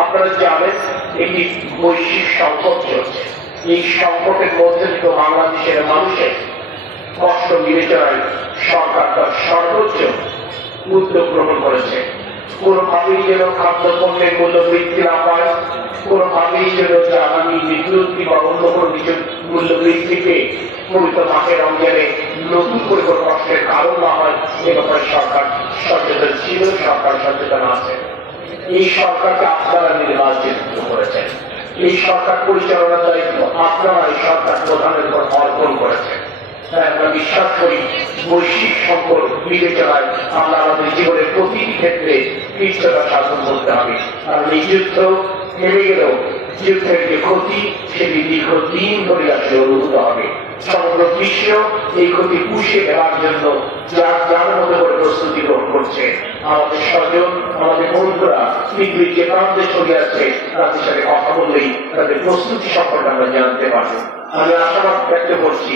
আপনারা জানেন একটি বৈশ্বিক সংকট চলছে। এই সংকটের মধ্যে তো বাংলাদেশের মানুষের কষ্ট বিবেচনায় সরকার তার সর্বোচ্চ উদ্যোগ গ্রহণ করেছে। কোনোভাবেই যেন খাদ্যপণ্যের মূল্য বৃদ্ধি না পায়, কোনোভাবেই যেন জ্বালানি, বিদ্যুৎ কিংবা অন্য কোনো কিছু মূল্য বৃদ্ধিকে পবিত্র মাসের রমজানে নতুন করে কোনো কষ্টের কারণ না হয়, এ ব্যাপারে সরকার সচেতন ছিল, সরকার সচেতন আছে। এই সরকারকে আপনারা নির্বাচিত করেছেন, এই সরকার পরিচালনার দায়িত্ব আপনারা এই সরকার প্রধানের উপর অর্পণ করেছেন। তাই আমরা বিশ্বাস করি বৈশ্বিক সংকট বিবেচনায় আমরা আমাদের জীবনের প্রতিটি ক্ষেত্রে কৃচ্ছতা সাধন করতে হবে। কারণ এই যুদ্ধ হেরে গেলেও যুদ্ধের যে ক্ষতি সেটি দীর্ঘদিন ধরে আসলে অনুভূত হবে। সমগ্র বিশ্ব এই ক্ষতি পুষিয়ে দেওয়ার জন্য যার মতো করে প্রস্তুতি গ্রহণ করছে। আমাদের স্বজন, আমাদের বন্ধুরা পৃথিবীর যে প্রান্তে চলে আছে তাদের সাথে কথা বললেই তাদের প্রস্তুতি সম্পর্কে আমরা জানতে পারবো। আমি আশাবাদ ব্যক্ত করছি